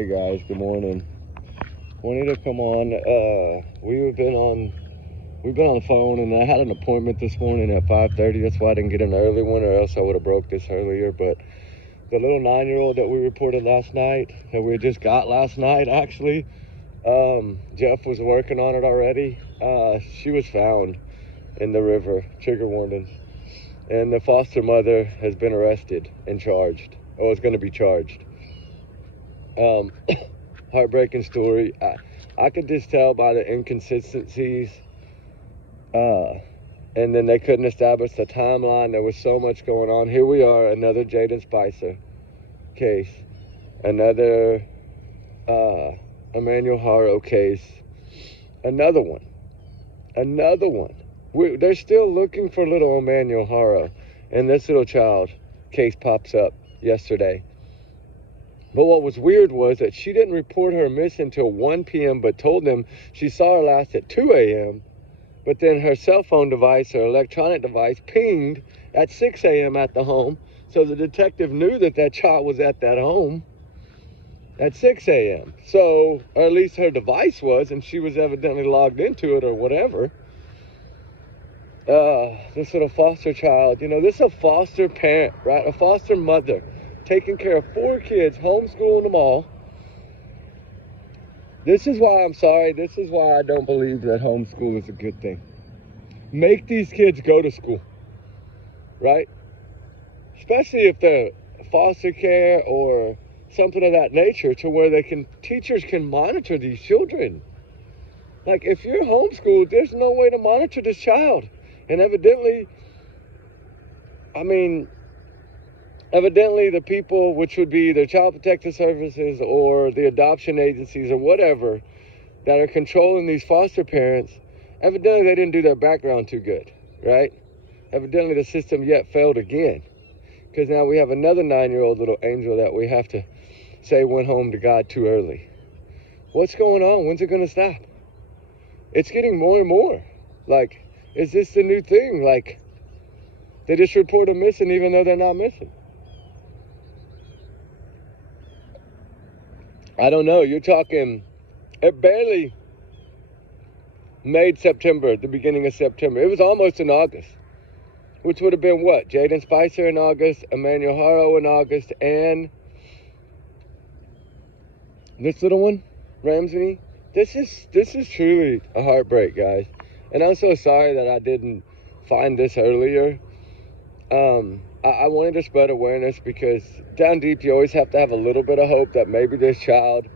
Hey guys, good morning. Wanted to come on. We've been on the phone, and I had an appointment this morning at 5:30. That's why I didn't get an early one, or else I would have broke this earlier. But the little 9-year-old that we reported last night, that we just got last night, actually, Jeff was working on it already. She was found in the river. Trigger warnings. And the foster mother has been arrested and charged. Or is going to be charged. Heartbreaking story. I could just tell by the inconsistencies, and then they couldn't establish the timeline. There was so much going on. Here we are, another Jaden Spicer case, another Emmanuel Haro case, another one. They're still looking for little Emmanuel Haro, and this little child case pops up yesterday. But what was weird was that she didn't report her missing until 1 p.m. but told them she saw her last at 2 a.m. But then her cell phone device or electronic device pinged at 6 a.m. at the home. So the detective knew that that child was at that home at 6 a.m. So, or at least her device was, and she was evidently logged into it or whatever. This little foster child, this is a foster parent, right? A foster mother. Taking care of 4 kids, homeschooling them all. This is why I'm sorry. This is why I don't believe that homeschool is a good thing. Make these kids go to school, right? Especially if they're foster care or something of that nature, to where teachers can monitor these children. Like, if you're homeschooled, there's no way to monitor this child. And evidently the people, which would be the Child Protective Services or the adoption agencies or whatever, that are controlling these foster parents, evidently they didn't do their background too good, right? Evidently the system yet failed again. Because now we have another 9-year-old little angel that we have to say went home to God too early. What's going on? When's it going to stop? It's getting more and more. Like, is this the new thing? Like, they just report them missing even though they're not missing. I don't know. You're talking, it barely made September, the beginning of September. It was almost in August, which would have been what? Jaden Spicer in August, Emmanuel Haro in August, and this little one, Renesmay. This is truly a heartbreak, guys. And I'm so sorry that I didn't find this earlier. I wanted to spread awareness because down deep, you always have to have a little bit of hope that maybe this child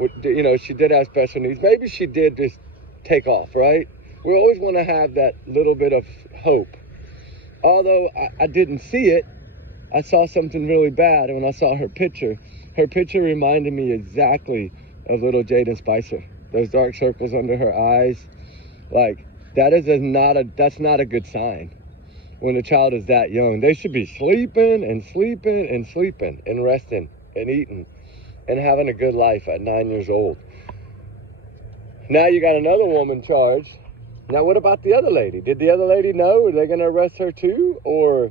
she did have special needs. Maybe she did just take off, right? We always want to have that little bit of hope. Although I didn't see it, I saw something really bad. And when I saw her picture reminded me exactly of little Jaden Spicer. Those dark circles under her eyes, like that's not a good sign. When a child is that young, they should be sleeping and resting and eating and having a good life at 9 years old. Now you got another woman charged. Now what about the other lady? Did the other lady know? Are they going to arrest her too? Or,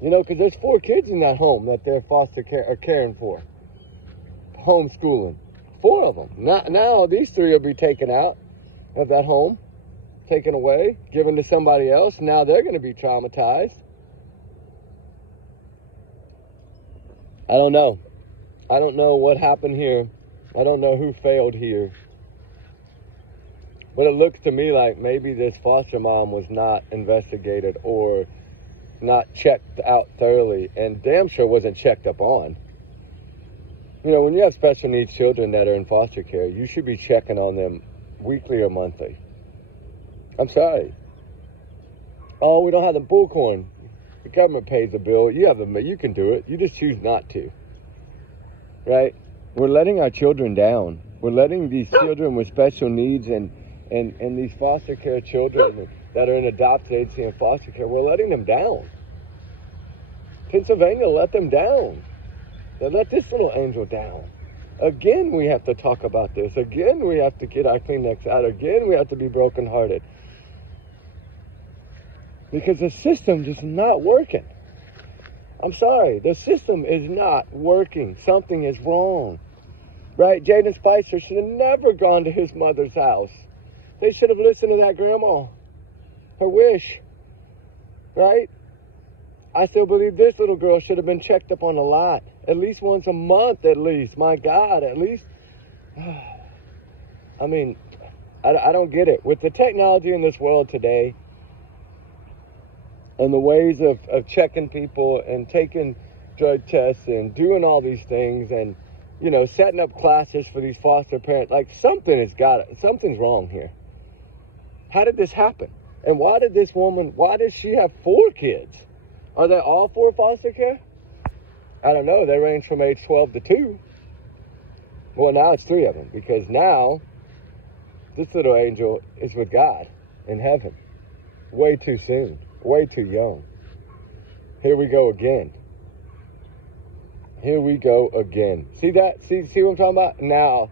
because there's 4 kids in that home that they're foster care or caring for. Homeschooling. 4 of them. Now these 3 will be taken out of that home. Taken away, given to somebody else. Now they're going to be traumatized. I don't know. I don't know what happened here. I don't know who failed here. But it looks to me like maybe this foster mom was not investigated or not checked out thoroughly, and damn sure wasn't checked up on. When you have special needs children that are in foster care, you should be checking on them weekly or monthly. I'm sorry. Oh, we don't have the bullcorn. The government pays the bill. You can do it. You just choose not to. Right? We're letting our children down. We're letting these children with special needs and these foster care children that are in adopted agency and foster care, we're letting them down. Pennsylvania let them down. They let this little angel down. Again, we have to talk about this. Again, we have to get our Kleenex out. Again, we have to be brokenhearted. Because the system just not working. I'm sorry, the system is not working. Something is wrong. right? Jaden Spicer should have never gone to his mother's house. They should have listened to that grandma, her wish, right? I still believe this little girl should have been checked up on a lot, at least once a month, at least. My God, at least. I mean, I don't get it. With the technology in this world today, and the ways of checking people and taking drug tests and doing all these things and, you know, setting up classes for these foster parents, like something's wrong here. How did this happen? And why does she have 4 kids? Are they all 4 foster care? I don't know. They range from age 12 to 2. Well, now it's 3 of them, because now this little angel is with God in heaven. Way too soon. Way too young. Here we go again. Here we go again. See that? See what I'm talking about? Now,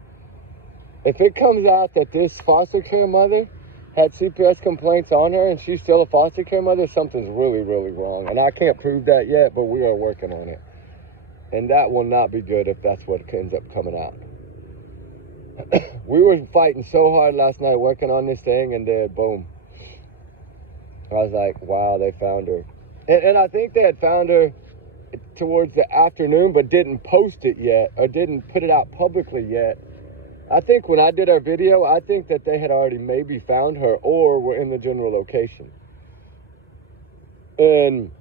if it comes out that this foster care mother had CPS complaints on her and she's still a foster care mother, something's really, really wrong. And I can't prove that yet, but we are working on it. And that will not be good if that's what ends up coming out. We were fighting so hard last night working on this thing, and then boom. I was like, wow, they found her. And I think they had found her towards the afternoon, but didn't post it yet, or didn't put it out publicly yet. I think when I did our video, I think that they had already maybe found her or were in the general location. And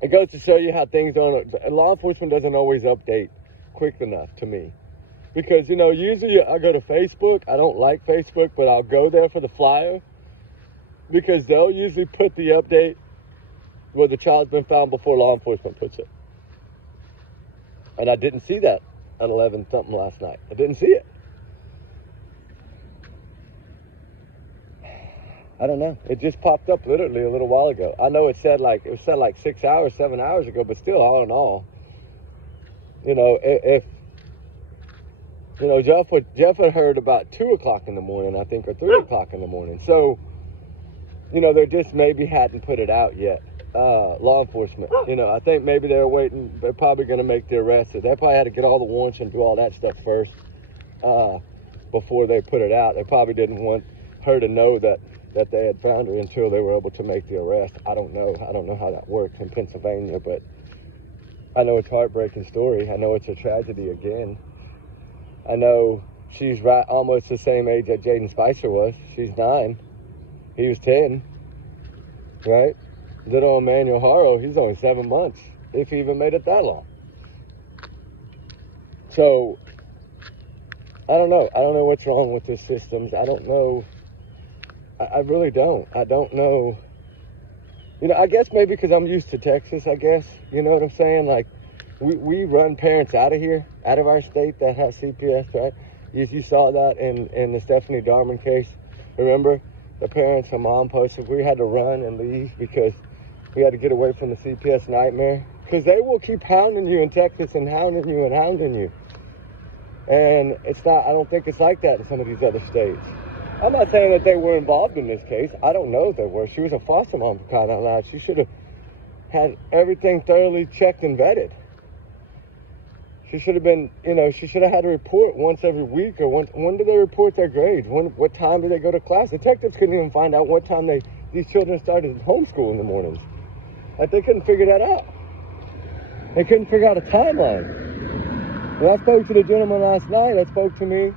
it goes to show you how things don't, law enforcement doesn't always update quick enough to me. Because, you know, usually I go to Facebook. I don't like Facebook, but I'll go there for the flyer, because they'll usually put the update where the child's been found before law enforcement puts it. And I didn't see that at 11 something last night. I didn't see it. I don't know. It just popped up literally a little while ago. I know it was said like 6 hours, 7 hours ago, but still, all in all, you know, if you know, Jeff had heard about 2 o'clock in the morning, I think, or 3 o'clock in the morning. So, you know, they just maybe hadn't put it out yet. Law enforcement, you know, I think maybe they're waiting. They're probably going to make the arrest. So they probably had to get all the warrants and do all that stuff first before they put it out. They probably didn't want her to know that they had found her until they were able to make the arrest. I don't know. I don't know how that works in Pennsylvania, but I know it's a heartbreaking story. I know it's a tragedy again. I know she's right, almost the same age that Jaden Spicer was. She's 9. He was 10, right? Little Emmanuel Haro, he's only 7 months, if he even made it that long. So, I don't know. I don't know what's wrong with the systems. I don't know. I really don't. I don't know. You know, I guess maybe because I'm used to Texas, I guess. You know what I'm saying? Like, we run parents out of here, out of our state that have CPS, right? You saw that in the Stephanie Darman case. Remember? The parents, her mom posted, we had to run and leave because we had to get away from the CPS nightmare. Because they will keep hounding you in Texas and hounding you and hounding you. And it's not, I don't think it's like that in some of these other states. I'm not saying that they were involved in this case. I don't know if they were. She was a foster mom, for crying out loud. She should have had everything thoroughly checked and vetted. She should have been, you know, she should have had a report once every week, or when do they report their grades? What time do they go to class? Detectives couldn't even find out what time these children started homeschool in the mornings. Like, they couldn't figure that out. They couldn't figure out a timeline. When I spoke to the gentleman last night that spoke to me,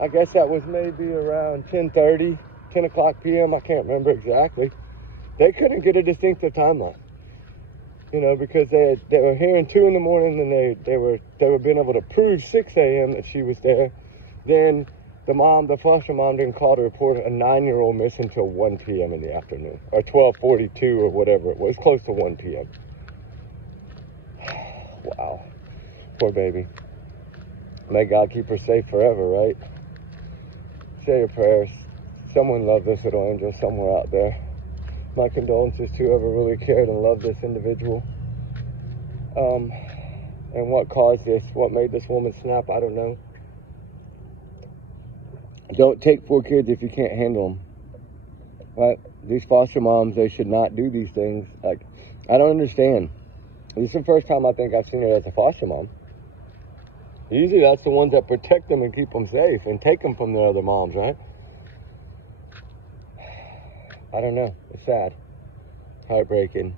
I guess that was maybe around 10:30, 10 o'clock p.m. I can't remember exactly. They couldn't get a distinctive timeline. You know, because they were hearing 2 in the morning, and they were being able to prove 6 a.m. that she was there. Then the foster mom didn't call to report a 9-year-old missing until 1 p.m. in the afternoon, or 12:42 or whatever it was, close to 1 p.m. Wow, poor baby. May God keep her safe forever, right? Say your prayers. Someone loved this little angel somewhere out there. My condolences to whoever really cared and loved this individual. And what caused this, what made this woman snap, I don't know. Don't take 4 kids if you can't handle them. Right? These foster moms, they should not do these things. Like, I don't understand. This is the first time I think I've seen her as a foster mom. Usually that's the ones that protect them and keep them safe and take them from their other moms, right? I don't know. It's sad. Heartbreaking.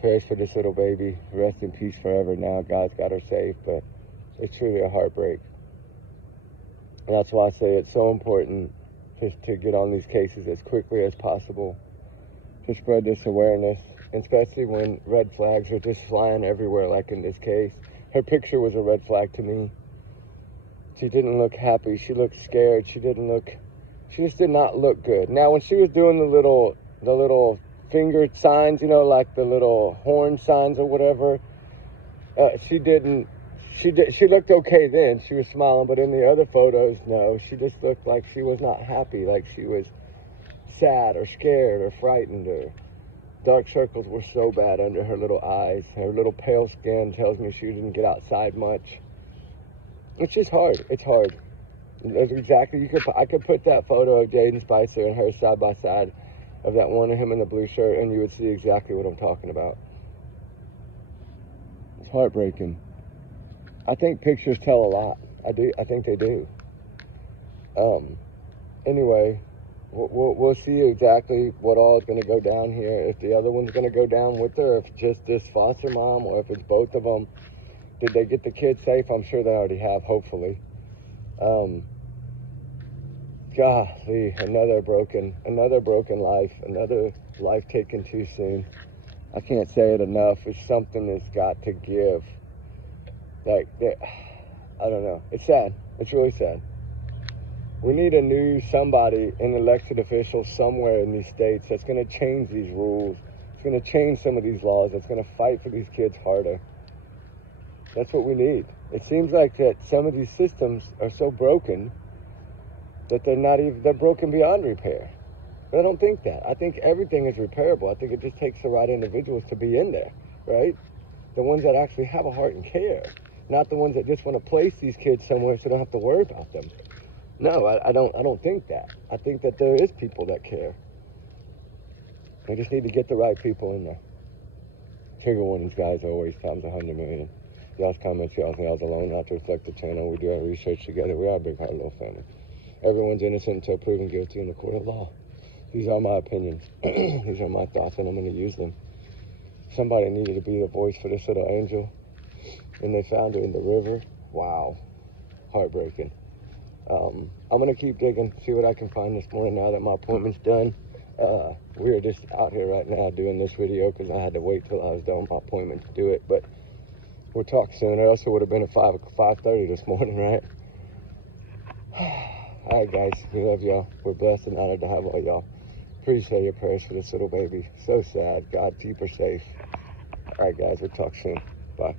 Prayers for this little baby. Rest in peace forever now. God's got her safe, but it's truly a heartbreak. And that's why I say it's so important just to get on these cases as quickly as possible to spread this awareness, especially when red flags are just flying everywhere, like in this case. Her picture was a red flag to me. She didn't look happy. She looked scared. She just did not look good. Now, when she was doing the little finger signs, you know, like the little horn signs or whatever, she looked okay then. She was smiling, but in the other photos, no. She just looked like she was not happy, like she was sad or scared or frightened, or dark circles were so bad under her little eyes. Her little pale skin tells me she didn't get outside much. It's just hard. It's hard. That's exactly, I could put that photo of Jaden Spicer and her side by side of that one of him in the blue shirt, and you would see exactly what I'm talking about. It's heartbreaking. I think pictures tell a lot. I think they do. Anyway, we'll see exactly what all is going to go down here. If the other one's going to go down with her, if just this foster mom, or if it's both of them. Did they get the kids safe? I'm sure they already have, hopefully. Golly, another broken life, another life taken too soon. I can't say it enough. It's something that's got to give. I don't know. It's sad. It's really sad. We need a new somebody, an elected official somewhere in these states that's going to change these rules. It's going to change some of these laws. That's going to fight for these kids harder. That's what we need. It seems like that some of these systems are so broken that they're broken beyond repair. But I don't think that. I think everything is repairable. I think it just takes the right individuals to be in there, right? The ones that actually have a heart and care, not the ones that just want to place these kids somewhere so they don't have to worry about them. No, I don't think that. I think that there is people that care. We just need to get the right people in there. Trigger warnings, guys, always times 100 million. Y'all's comments, y'all's alone, not to reflect the channel. We do our research together. We are a big heart, little family. Everyone's innocent until proven guilty in the court of law. These are my opinions. These are my thoughts, and I'm going to use them. Somebody needed to be the voice for this little angel, and they found her in the river. Wow. Heartbreaking. I'm going to keep digging, see what I can find this morning now that my appointment's done. We are just out here right now doing this video because I had to wait till I was done with my appointment to do it, but we'll talk soon. It also would have been at 5:30 this morning, right? All right, guys. We love y'all. We're blessed and honored to have all y'all. Appreciate your prayers for this little baby. So sad. God, keep her safe. All right, guys. We'll talk soon. Bye.